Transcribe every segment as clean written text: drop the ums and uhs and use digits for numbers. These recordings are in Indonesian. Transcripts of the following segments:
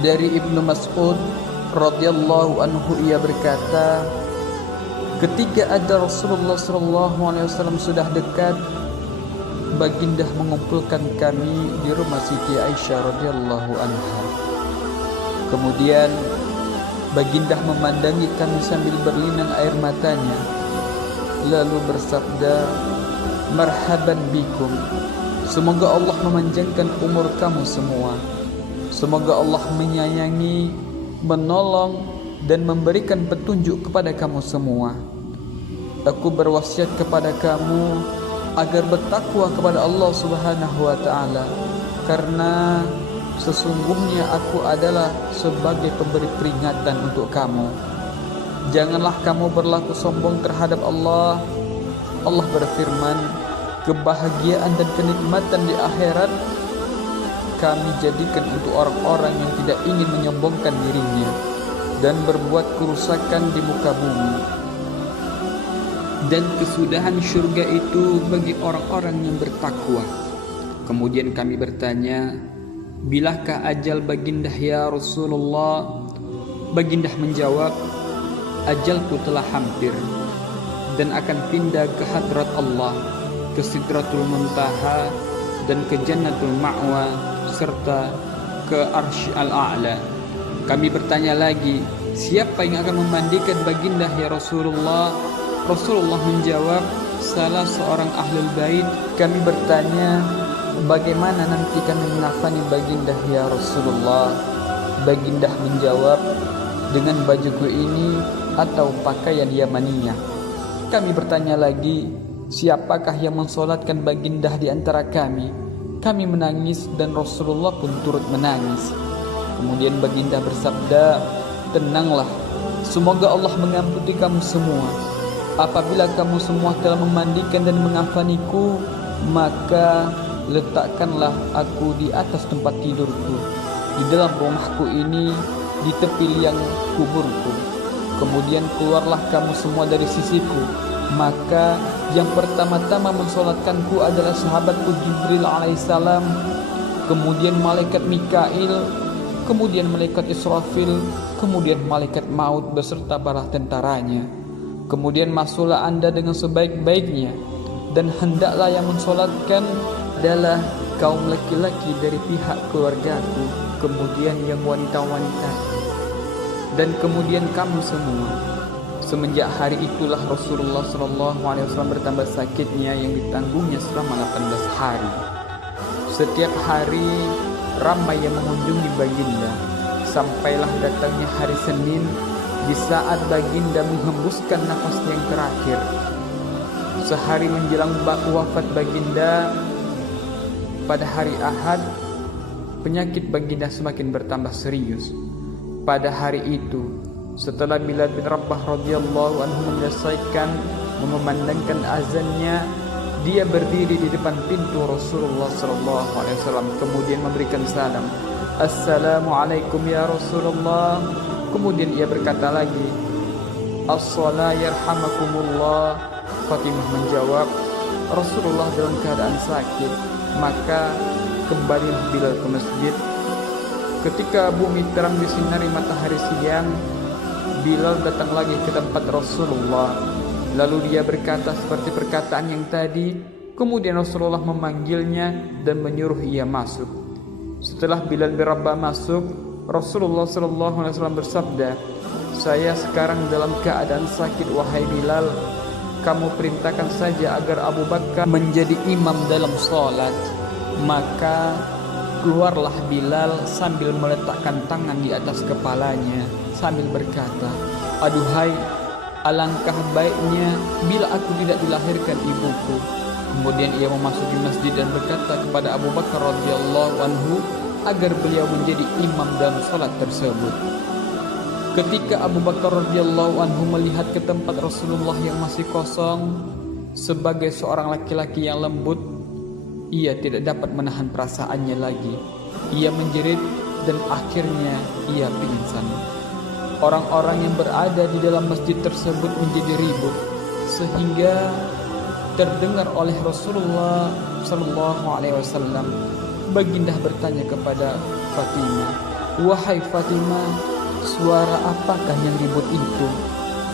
Dari Ibnu Mas'ud radhiyallahu anhu, ia berkata, ketika ada Rasulullah SAW sudah dekat, baginda mengumpulkan kami di rumah Siti Aisyah radhiyallahu anha. Kemudian baginda memandangi kami sambil berlinang air matanya, lalu bersabda, marhaban bikum, semoga Allah memanjangkan umur kamu semua. Semoga Allah menyayangi, menolong, dan memberikan petunjuk kepada kamu semua. Aku berwasiat kepada kamu agar bertakwa kepada Allah Subhanahu wa ta'ala, karena sesungguhnya aku adalah sebagai pemberi peringatan untuk kamu. Janganlah kamu berlaku sombong terhadap Allah. Allah berfirman, kebahagiaan dan kenikmatan di akhirat kami jadikan untuk orang-orang yang tidak ingin menyombongkan dirinya dan berbuat kerusakan di muka bumi. Dan kesudahan syurga itu bagi orang-orang yang bertakwa. Kemudian kami bertanya, bilakah ajal baginda ya Rasulullah? Baginda menjawab, ajalku telah hampir dan akan pindah ke hadrat Allah, ke Sidratul Muntaha dan ke Jannatul Ma'wa serta ke Arsy Al-A'la. Kami bertanya lagi, siapa yang akan memandikan baginda ya Rasulullah? Rasulullah menjawab, salah seorang ahlul bait. Kami bertanya, bagaimana nanti kami menafani baginda ya Rasulullah? Baginda menjawab, dengan bajuku ini atau pakaian Yamaniyah. Kami bertanya lagi, siapakah yang mensolatkan baginda di antara kami? Kami menangis dan Rasulullah pun turut menangis. Kemudian baginda bersabda, tenanglah, semoga Allah mengampuni kamu semua. Apabila kamu semua telah memandikan dan mengafaniku, maka letakkanlah aku di atas tempat tidurku di dalam rumahku ini, di tepi liang kuburku. Kemudian keluarlah kamu semua dari sisiku, maka yang pertama-tama mensolatkanku adalah sahabatku Jibril alaihissalam, kemudian malaikat Mikail, kemudian malaikat Israfil, kemudian malaikat maut beserta bala tentaranya. Kemudian masuklah anda dengan sebaik-baiknya, dan hendaklah yang mensolatkan adalah kaum laki-laki dari pihak keluargaku, kemudian yang wanita-wanita, dan kemudian kamu semua. Semenjak hari itulah Rasulullah SAW bertambah sakitnya yang ditanggungnya selama 18 hari. Setiap hari ramai yang mengunjungi baginda, sampailah datangnya hari Senin, di saat baginda menghembuskan nafasnya yang terakhir. Sehari menjelang wafat baginda, pada hari Ahad, penyakit baginda semakin bertambah serius. Pada hari itu, setelah Bilal bin Rabah radhiyallahu anhu menyelesaikan memandangkan azannya, dia berdiri di depan pintu Rasulullah SAW, kemudian memberikan salam, Assalamualaikum ya Rasulullah. Kemudian ia berkata lagi, As-salah yarhamakumullah. Fatimah menjawab, Rasulullah dalam keadaan sakit. Maka kembalilah Bilal ke masjid. Ketika bumi terang disinari matahari siang, Bilal datang lagi ke tempat Rasulullah. Lalu dia berkata seperti perkataan yang tadi. Kemudian Rasulullah memanggilnya dan menyuruh ia masuk. Setelah Bilal bin Rabah masuk, Rasulullah SAW bersabda, saya sekarang dalam keadaan sakit wahai Bilal. Kamu perintahkan saja agar Abu Bakar menjadi imam dalam sholat. Maka keluarlah Bilal sambil meletakkan tangan di atas kepalanya sambil berkata, aduhai, alangkah baiknya bila aku tidak dilahirkan ibuku. Kemudian ia memasuki masjid dan berkata kepada Abu Bakar radhiyallahu anhu agar beliau menjadi imam dalam salat tersebut. Ketika Abu Bakar radhiyallahu anhu melihat ke tempat Rasulullah yang masih kosong, sebagai seorang laki-laki yang lembut, ia tidak dapat menahan perasaannya lagi. Ia menjerit dan akhirnya ia pingsan. Orang-orang yang berada di dalam masjid tersebut menjadi ribut sehingga terdengar oleh Rasulullah SAW. Baginda bertanya kepada Fatimah, "Wahai Fatimah, suara apakah yang ribut itu?"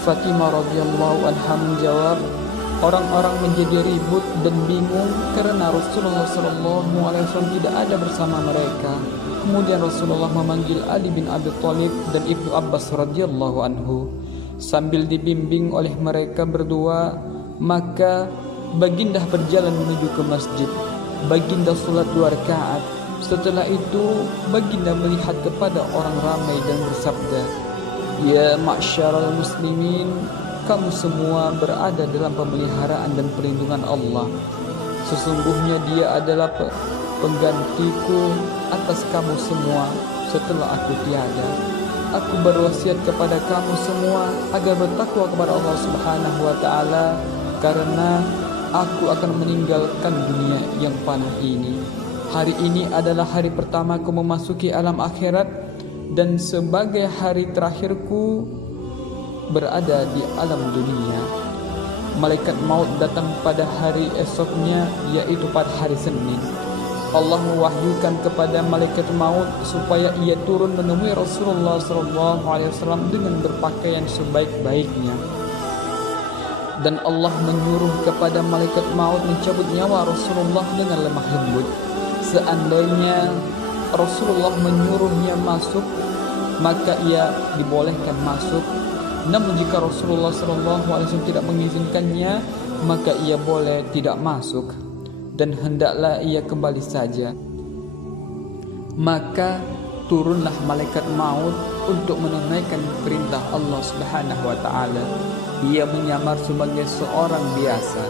Fatimah radhiyallahu anha menjawab, "Orang-orang menjadi ribut dan bingung karena Rasulullah SAW tidak ada bersama mereka." Kemudian Rasulullah memanggil Ali bin Abi Thalib dan Ibnu Abbas radhiyallahu anhu. Sambil dibimbing oleh mereka berdua, maka baginda berjalan menuju ke masjid. Baginda salat 2 rakaat. Setelah itu baginda melihat kepada orang ramai dan bersabda, "Ya ma'syaral muslimin, kamu semua berada dalam pemeliharaan dan perlindungan Allah. Sesungguhnya Dia adalah penggantiku atas kamu semua setelah aku tiada. Aku berwasiat kepada kamu semua agar bertakwa kepada Allah Subhanahu wa taala, karena aku akan meninggalkan dunia yang panah ini. Hari ini adalah hari pertamaku memasuki alam akhirat, dan sebagai hari terakhirku berada di alam dunia. Malaikat maut datang pada hari esoknya, yaitu pada hari Senin. Allah mewahyukan kepada malaikat maut supaya ia turun menemui Rasulullah SAW dengan berpakaian sebaik-baiknya. Dan Allah menyuruh kepada malaikat maut mencabut nyawa Rasulullah dengan lemah lembut. Seandainya Rasulullah menyuruhnya masuk, maka ia dibolehkan masuk. Namun jika Rasulullah SAW tidak mengizinkannya, maka ia boleh tidak masuk, dan hendaklah ia kembali saja. Maka turunlah malaikat maut untuk menunaikan perintah Allah Subhanahu wa taala. Ia menyamar sebagai seorang biasa.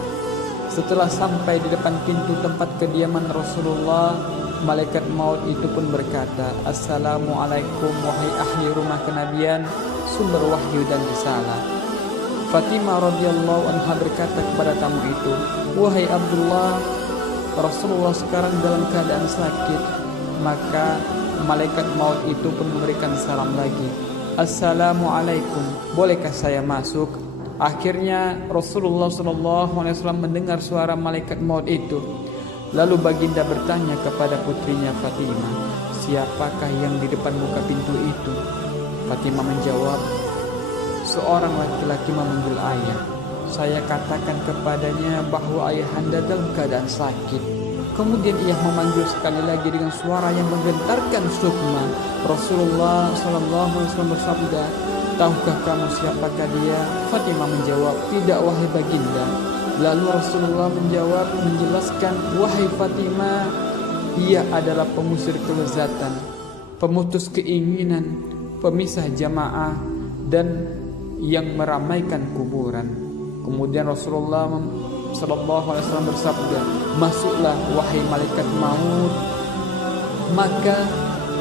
Setelah sampai di depan pintu tempat kediaman Rasulullah, malaikat maut itu pun berkata, "Assalamualaikum wahai ahli rumah kenabian, sumber wahyu dan risalah." Fatimah radhiyallahu anha berkata kepada tamu itu, "Wahai Abdullah, Rasulullah sekarang dalam keadaan sakit." Maka malaikat maut itu pun memberikan salam lagi, "Assalamualaikum, bolehkah saya masuk?" Akhirnya Rasulullah SAW mendengar suara malaikat maut itu. Lalu baginda bertanya kepada putrinya Fatimah, "Siapakah yang di depan buka pintu itu?" Fatimah menjawab, "Seorang laki-laki memanggil ayah. Saya katakan kepadanya bahwa ayahanda dalam keadaan sakit." Kemudian ia memanggil sekali lagi dengan suara yang menggentarkan sukma. Rasulullah SAW bersabda, "Tahukah kamu siapakah dia?" Fatimah menjawab, "Tidak wahai baginda." Lalu Rasulullah menjelaskan, "Wahai Fatimah, ia adalah pengusir kelezatan, pemutus keinginan, pemisah jamaah, dan yang meramaikan kuburan." Kemudian Rasulullah SAW bersabda, "Masuklah wahai malaikat maut." Maka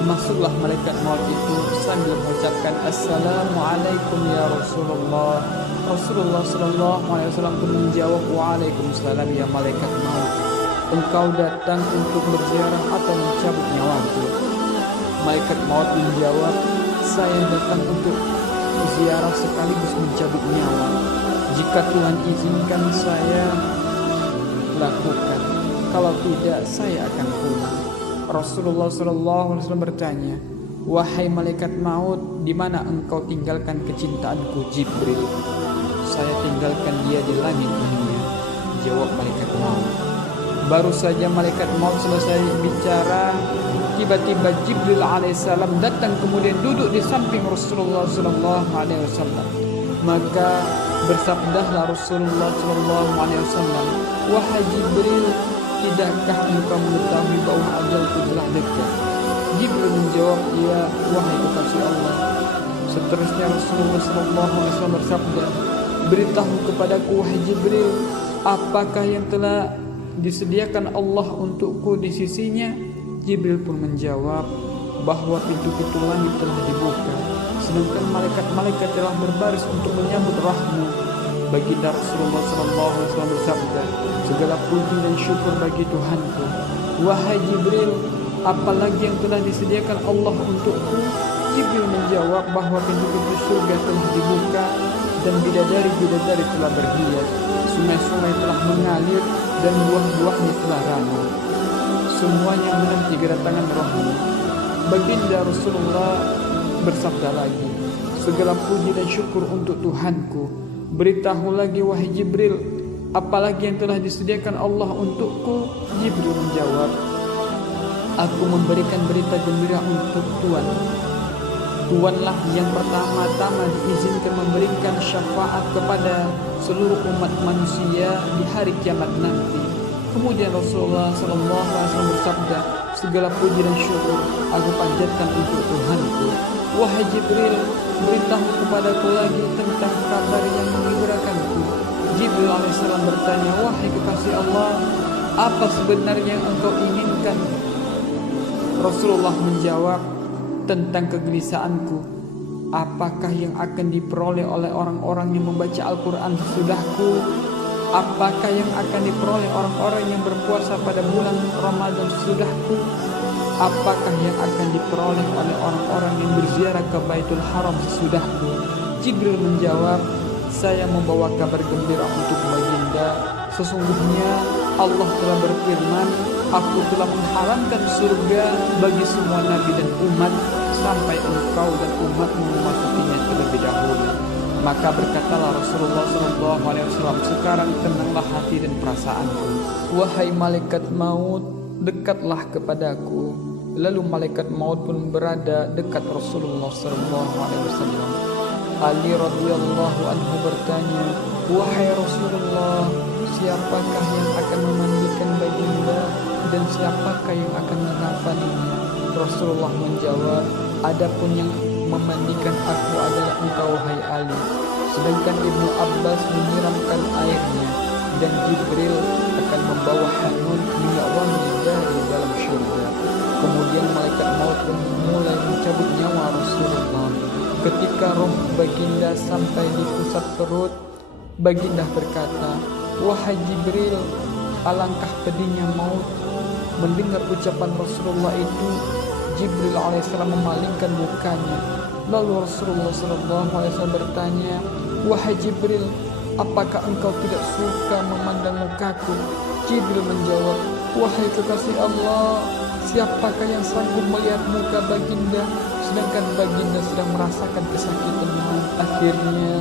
masuklah malaikat maut itu sambil mengucapkan, "Assalamualaikum ya Rasulullah." Rasulullah SAW pun menjawab, "Waalaikumsalam ya malaikat maut. Engkau datang untuk berziarah atau mencabut nyawaku?" Malaikat maut menjawab, "Saya datang untuk ziarah sekaligus mencabut nyawa. Jika Tuhan izinkan saya lakukan, kalau tidak saya akan pulang." Rasulullah SAW bertanya, "Wahai malaikat maut, di mana engkau tinggalkan kecintaanku Jibril?" "Saya tinggalkan dia di langit dunia," jawab malaikat maut. Baru saja malaikat maut selesai bicara, tiba-tiba Jibril alaihissalam datang kemudian duduk di samping Rasulullah SAW. Maka bersabdalah Rasulullah SAW, "Wahai Jibril, tidakkah engkau mengetahui bahwa ajalku telah dekat?" Jibril menjawab, "Ya, wahai kekasih Allah." Seterusnya Rasulullah SAW bersabda, "Beritahu kepadaku wahai Jibril, apakah yang telah disediakan Allah untukku di sisinya?" Jibril pun menjawab bahwa pintu-pintu langit telah dibuka, sedangkan malaikat-malaikat telah berbaris untuk menyambut rahmu. Baginda Rasulullah SAW bersabda, "Segala puji dan syukur bagi Tuhanku. Wahai Jibril, apalagi yang telah disediakan Allah untukku?" Jibril menjawab bahwa pintu-pintu surga telah dibuka dan bidadari-bidadari telah berhias, sungai-sungai telah mengalir dan buah-buahnya telah ranum. Semuanya menanti kedatangan Rahmu. Baginda Rasulullah bersabda lagi, segala puji dan syukur untuk Tuhanku. Beritahu lagi wahai Jibril, apalagi yang telah disediakan Allah untukku? Jibril menjawab, aku memberikan berita gembira untuk Tuhan. Tuhanlah yang pertama-tama diizinkan memberikan syafaat kepada seluruh umat manusia di hari kiamat nanti. Kemudian Rasulullah SAW bersabda, segala puji dan syukur aku panjatkan untuk Tuhanku. Wahai Jibril, beritahu kepadaku lagi tentang kabar yang menggembirakanku. Jibril alaihissalam bertanya, wahai kekasih Allah, apa sebenarnya yang engkau inginkan? Rasulullah menjawab, tentang kegelisahanku, apakah yang akan diperoleh oleh orang-orang yang membaca Al-Quran sesudahku? Apakah yang akan diperoleh orang-orang yang berpuasa pada bulan Ramadan sesudahku? Apakah yang akan diperoleh oleh orang-orang yang berziarah ke Baitul Haram sesudahku? Jibril menjawab, saya membawa kabar gembira untuk baginda. Sesungguhnya Allah telah berfirman, aku telah mengharamkan surga bagi semua nabi dan umat sampai engkau dan umatmu memasukinya terlebih dahulu. Maka berkatalah Rasulullah SAW, sekarang tenanglah hati dan perasaanku. Wahai malaikat maut, dekatlah kepadaku. Lalu malaikat maut pun berada dekat Rasulullah SAW. Ali radhiyallahu anhu bertanya, wahai Rasulullah, siapakah yang akan memandikan baginda dan siapakah yang akan mengafaninya? Rasulullah menjawab, adapun yang memandikan aku adalah engkau wahai Ali, sedangkan Ibnu Abbas menyiramkan airnya, dan Jibril akan membawa hanun minyak wangi dari dalam syurga. Kemudian malaikat maut pun mulai mencabut nyawa Rasulullah. Ketika roh baginda sampai di pusat perut, baginda berkata, wahai Jibril, alangkah pedihnya maut. Mendengar ucapan Rasulullah itu, Jibril alaihissalam memalingkan mukanya. Lalu Rasulullah SAW bertanya, wahai Jibril, apakah engkau tidak suka memandang mukaku? Jibril menjawab, wahai kekasih Allah, siapakah yang sanggup melihat muka baginda sedangkan baginda sedang merasakan kesakitan? Akhirnya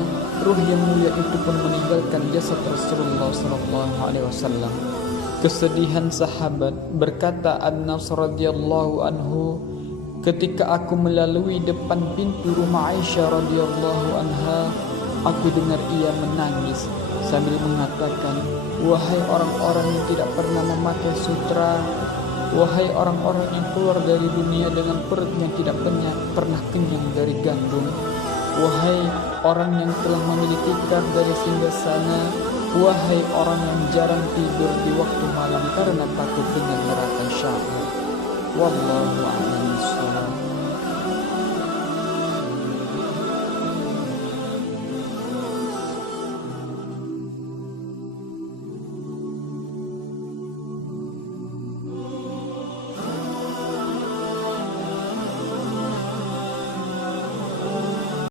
ruh yang mulia itu pun meninggalkan jasad Rasulullah SAW. Kesedihan sahabat. Berkata Anas radhiyallahu anhu, ketika aku melalui depan pintu rumah Aisyah radhiyallahu anha, aku dengar ia menangis sambil mengatakan, wahai orang-orang yang tidak pernah memakai sutra, wahai orang-orang yang keluar dari dunia dengan perut yang tidak pernah kenyang dari gandum, wahai orang yang telah memiliki kar dari singgasana, wahai orang yang jarang tidur di waktu malam karena takut dengan neraka syahwat. Wallahu a'lam bishawab.